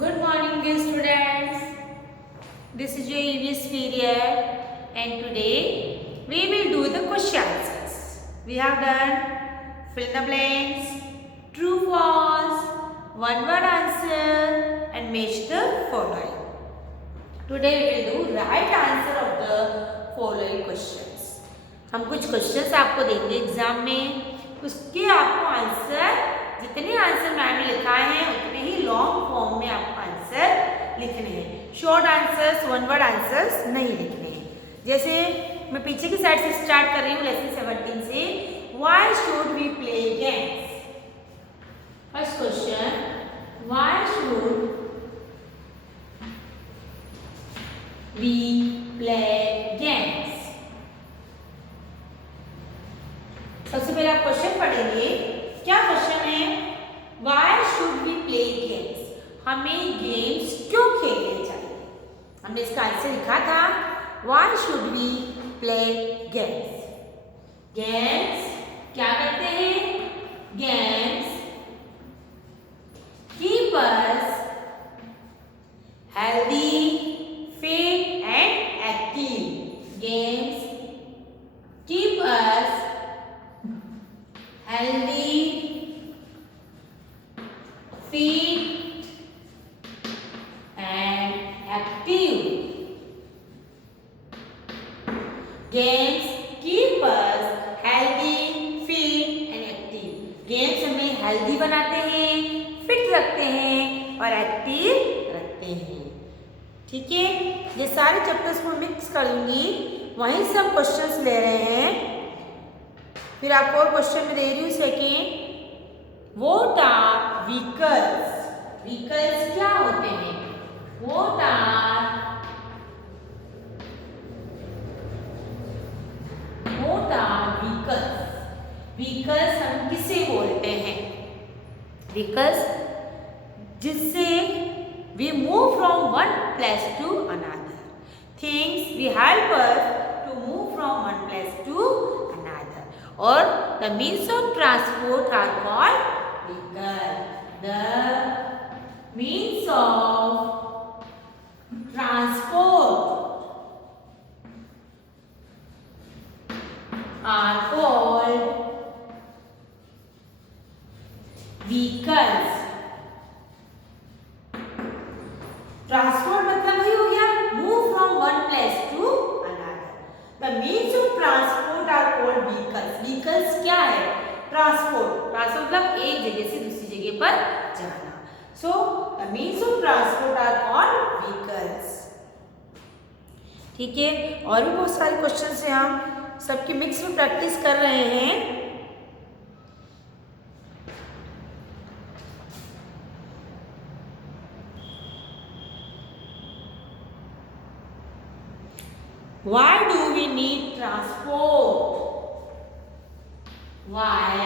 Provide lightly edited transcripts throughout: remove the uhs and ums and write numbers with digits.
Good morning, dear students. This is your EVS period, and today we will do the question answers. We have done fill in the blanks, true, false, one word answer, and match the following. Today we will do right answer of the following questions. हम कुछ क्वेश्चंस आपको देंगे एग्जाम में, उसके आपको आंसर जितने answer ma'am ने लिखा है उतने ही लॉन्ग फॉर्म में आपको आंसर लिखने हैं. Short answers, one word answers नहीं लिखने हैं. जैसे मैं पीछे की साइड से स्टार्ट कर रही हूँ लेसन 17 से. Why should we play games? First question, why should we play games? सबसे पहले आप क्वेश्चन पढ़ेंगे. क्या क्वेश्चन है? Why should we play games? हमें गेम्स क्यों खेलने चाहिए? हमने इसका आंसर लिखा था. Why should we play games? Games क्या करते हैं? Games keep us healthy, fit and active. Games keep us healthy, fit and active. Games keep us healthy, fit and active. Games हमें हेल्दी बनाते हैं, फिट रखते हैं और एक्टिव रखते हैं. ठीक है, ये सारे चैप्टर्स को मिक्स करूंगी, वहीं से हम क्वेश्चंस ले रहे हैं. फिर आपको और क्वेश्चन में दे रही हूँ second. What are vehicles? Vehicles क्या होते हैं? What are vehicles? Vehicles हम किसे बोलते हैं? Vehicles जिससे we move from one place to another. Things we help us to move from one place to another. Or the means of transport are called vehicle. The means of transport are called vehicles. Transport मतलब वही हो गया, move from one place to another. The means of transport are called vehicles. Vehicles क्या है? Transport. Transport मतलब एक जगह से दूसरी जगह पर जाना. So the means of transport are called vehicles. ठीक है, और भी बहुत सारे क्वेश्चन से हम सबकी मिक्स में प्रैक्टिस कर रहे हैं. Why do we need transport? Why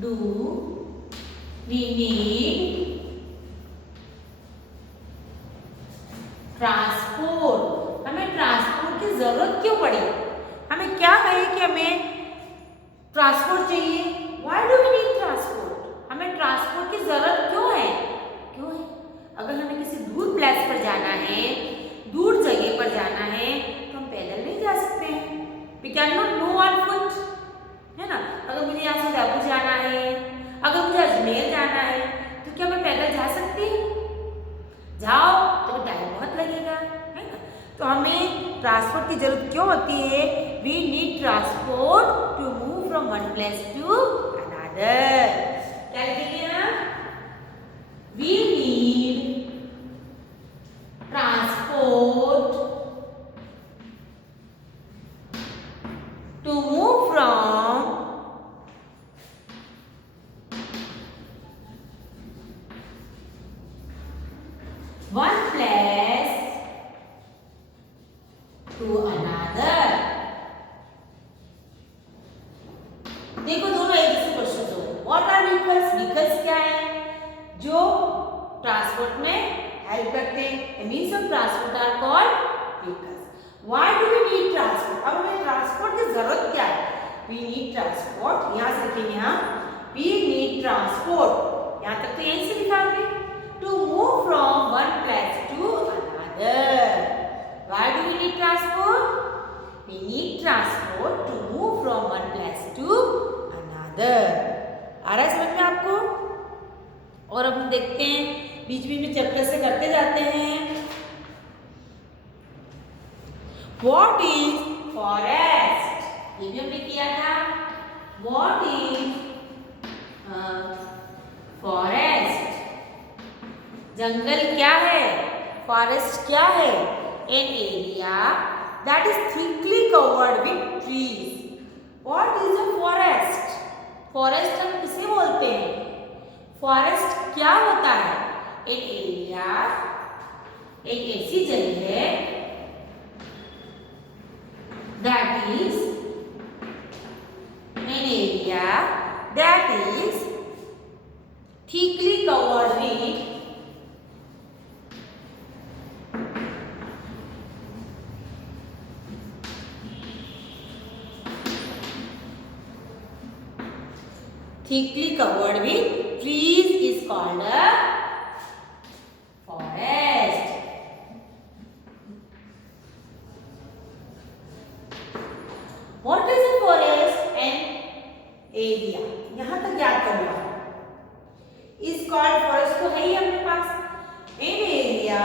do we need transport? हमें ट्रांसपोर्ट की जरूरत क्यों पड़ी? हमें क्या है कि हमें ट्रांसपोर्ट चाहिए? Why do we need transport? हमें ट्रांसपोर्ट की जरूरत क्यों है? अगर हमें किसी दूर प्लेस पर जाना है, दूर जगह पर जाना है, तो हम पैदल नहीं जा सकते हैं. We cannot go on foot, है ना. अगर मुझे यहाँ से उदयपुर जाना है, अगर मुझे अजमेर जाना है, तो क्या मैं पैदल जा सकती हूँ? जाओ तो टाइम बहुत लगेगा, है ना. तो हमें ट्रांसपोर्ट की जरूरत क्यों होती है? We need transport to move from one place to another. क्या लिखेंगे हम? We need transport to move from one place to another. देखो दोनों एक जैसे क्वेश्चन हो गए. What are vehicles? Vehicles क्या है? जो ट्रांसपोर्ट में हेल्प करते हैं. Means of transport are called vehicles. Why do we need transport? अब हमें ट्रांसपोर्ट की जरूरत क्या है? We need transport. यहाँ से लिखेंगे हम, वी नीड ट्रांसपोर्ट. यहाँ तक तो यहीं से लिखा हमने. टू मूव और अब हम देखते हैं, बीच बीच में चैप्टर से करते जाते हैं। What is forest? ये भी हमने किया था। What is forest? जंगल क्या है? फॉरेस्ट क्या है? An area that is thickly covered with trees. What is a forest? Forest हम किसे बोलते हैं? फॉरेस्ट क्या होता है? एन एरिया, एक ऐसी जगह that is an area that is thickly covered with trees is called a forest. What is a forest? An area. यहाँ तक याद करना। is called forest तो है ही अपने पास। An area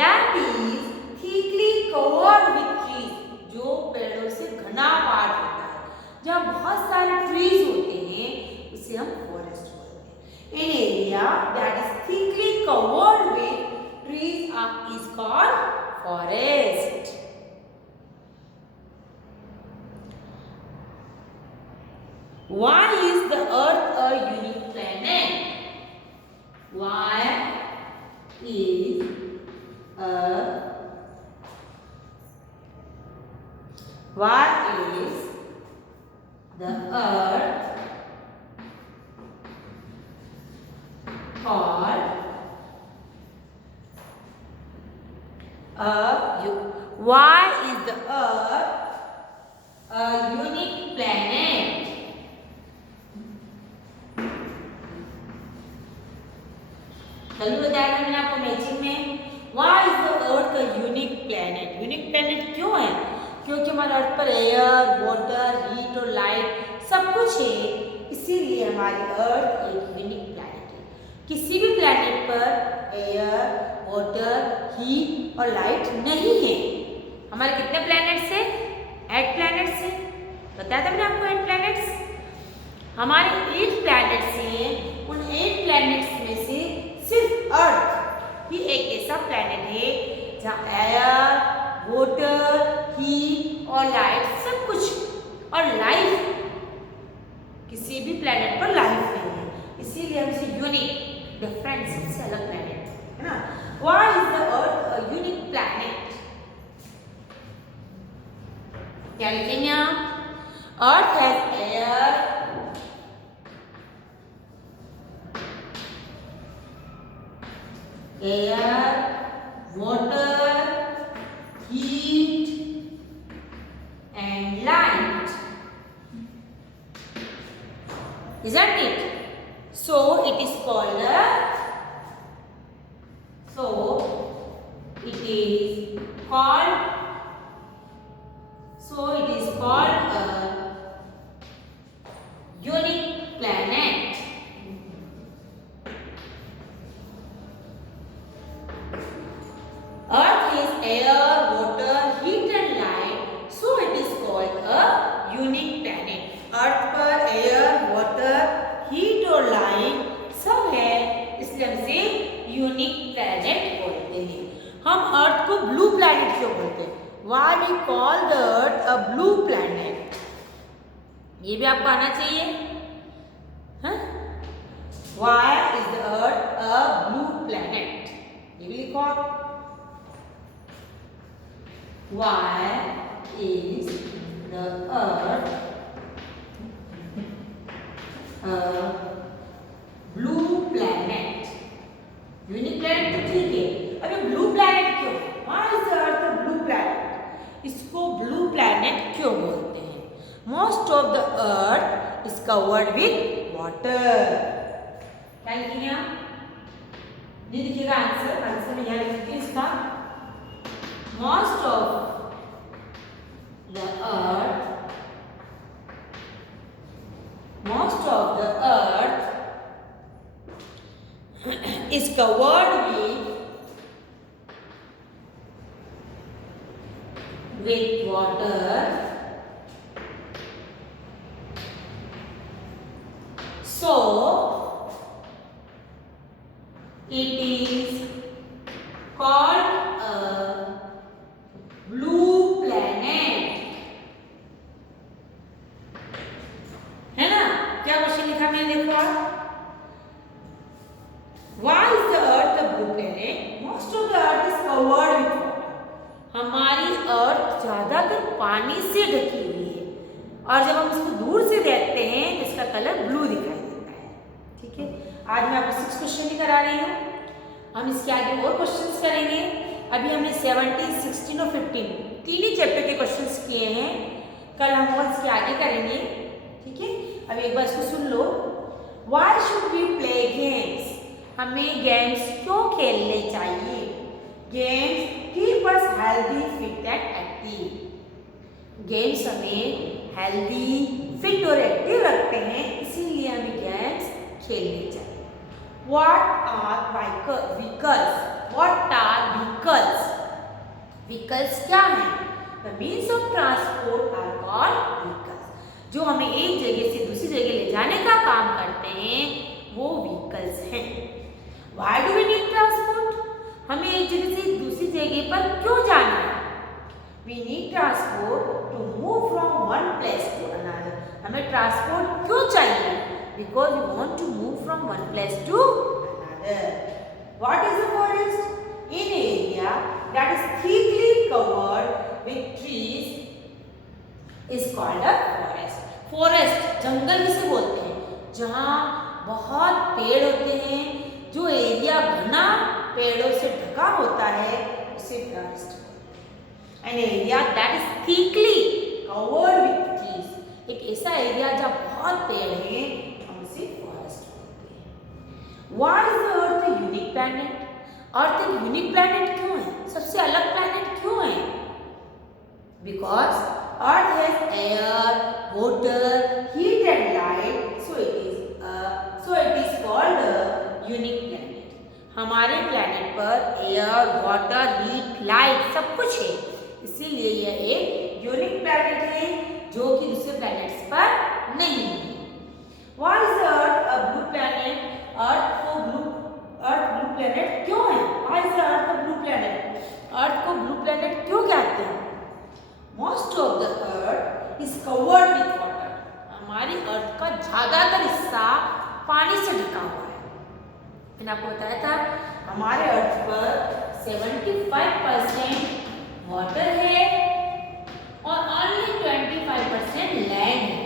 that is thickly covered with trees. जो पेड़ों से घना पाट होता है, जहाँ बहुत सारे ट्रीज होते हैं, उसे हम फॉरेस्ट बोलते हैं। An area that is thickly covered with trees is called forest. Why is the Earth a unique planet? Why is the Earth called why is the Earth a unique planet? कल बताया था मैंने आपको मैचिंग में। Why is the earth a unique planet? Unique planet क्यों है? क्योंकि हमारे अर्थ पर एयर, वाटर, हीट और लाइट सब कुछ है, इसीलिए हमारी अर्थ एक यूनिक प्लैनेट है। किसी भी प्लैनेट पर एयर, वाटर, हीट और लाइट नहीं है। हमारे कितने प्लैनेट्स हैं? 8 प्लैनेट्स हैं। बताया था मैंने आपको 8 प्लैनेट्स। हमारे 8 प्लैनेट्स हैं। उन 8 प्लैनेट्स में से सिर्फ अर्थ ही एक ऐसा प्लैनेट है जहाँ एयर, वाटर, हीट और लाइट सब कुछ और लाइफ, किसी भी प्लैनेट पर लाइफ नहीं है, इसीलिए हम इसे यूनिक, डिफरेंट, सबसे अलग प्लैनेट है ना। Why is the earth a unique planet? क्या लिखेंगे आप? Earth has air, water, heat and light. Isn't it? So it is called a unique planet. Earth is air, water, heat and light, so it is called a unique planet. अर्थ पर air, water, heat और लाइट सब है, इसलिए हम इसे unique planet बोलते हैं। हम अर्थ को ब्लू प्लैनेट क्यों बोलते हैं? Why we call the Earth a blue planet? ये भी आपको आना चाहिए। हाँ? Why is the Earth a blue planet? ये भी लिखो आप। Why is the Earth a blue planet? Unique planet तो ठीक है, अभी ब्लू प्लैनेट क्यों? Why is the Earth a blue planet? इसको ब्लू प्लैनेट क्यों बोलते हैं? Most of the Earth is covered with water. क्या लिखेंगे आप? ये लिखिएगा आंसर, आंसर में यहाँ लिखिए इसका। Most of the Earth is is covered with water. So it is called a blue planet. है ना? क्या क्वेश्चन लिखा मैंने, देखो आप. Why is the earth a blue planet? Most of the earth is covered with water. हमारी अर्थ ज्यादातर पानी से ढकी हुई है और जब हम इसको दूर से देखते हैं तो इसका कलर ब्लू दिखाई देता है. ठीक है, आज मैं आपको 6 क्वेश्चन लेकर आ रही हूँ. हम इसके आगे और क्वेश्चंस करेंगे. अभी हमने 17, 16 और 15 तीन ही चैप्टर के क्वेश्चंस किए हैं. कल हम और इसके आगे करेंगे. ठीक है, अब एक बार इसको सुन लो. Why should we play games? हमें गेम्स क्यों खेलने चाहिए? Games keep us healthy, fit and active. Games हमें हेल्दी, फिट और एक्टिव रखते हैं, इसीलिए हमें गेम्स खेलने चाहिए. What are vehicles? What are vehicles? Vehicles क्या हैं? The means of transport are called vehicles. जो हमें एक जगह से दूसरी जगह ले जाने का काम करते हैं वो व्हीकल्स हैं. Why do we need transport? हमें एक जगह से दूसरी जगह पर क्यों जाना है? We need transport to move from one place to another. हमें ट्रांसपोर्ट क्यों चाहिए? Because we want to move from one place to another. What is a forest? In area that is thickly covered with trees is called a forest. Forest जंगल किसे बोलते हैं? जहाँ बहुत पेड़ होते हैं, जो एरिया घना पेड़ों से ढका होता है उसे forest. An area that is thickly covered with trees. एक ऐसा एरिया जहाँ बहुत पेड़ हैं हम उसे फॉरेस्ट बोलते हैं. Why is the Earth a unique planet? अर्थ एक यूनिक प्लैनेट क्यों है? सबसे अलग प्लैनेट क्यों है? Because Earth has air, water, heat and light, so it is called a unique planet. हमारे प्लैनेट पर एयर, वाटर, हीट, लाइट सब कुछ है, इसीलिए यह एक यूनिक प्लैनेट है जो कि दूसरे प्लैनेट्स पर नहीं है. Why is the Earth a blue planet? Earth blue planet क्यों है? Why is the Earth a blue planet? अर्थ को ब्लू प्लैनेट क्यों कहते हैं? Most of the Earth is covered with water. हमारी अर्थ का ज्यादातर हिस्सा पानी से ढका हुआ है. मैंने आपको बताया था हमारे अर्थ पर 75% वाटर है और only 25% लैंड है.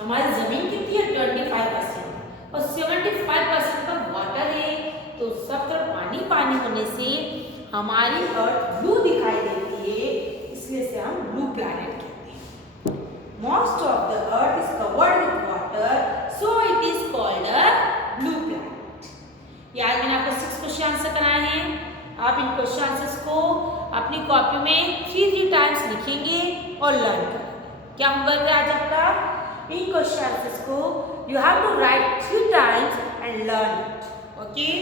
हमारी जमीन कितनी है? 25% और 75% पर वाटर है. तो सब तरफ पानी पानी होने से हमारी अर्थ ब्लू दिखाई देती है, इसलिए से हम ब्लू प्लैनेट कहते हैं. Most of the earth is covered with water, so it is called a blue planet. यार मैंने आपको 6 क्वेश्चन आंसर कराए हैं. आप इन क्वेश्चन आंसर्स को अपनी कॉपी में 3 टाइम्स लिखेंगे और लर्न करेंगे. क्या होमवर्क है आज आपका? इन क्वेश्चन आंसर्स को you have to write 3 times and learn it. Okay?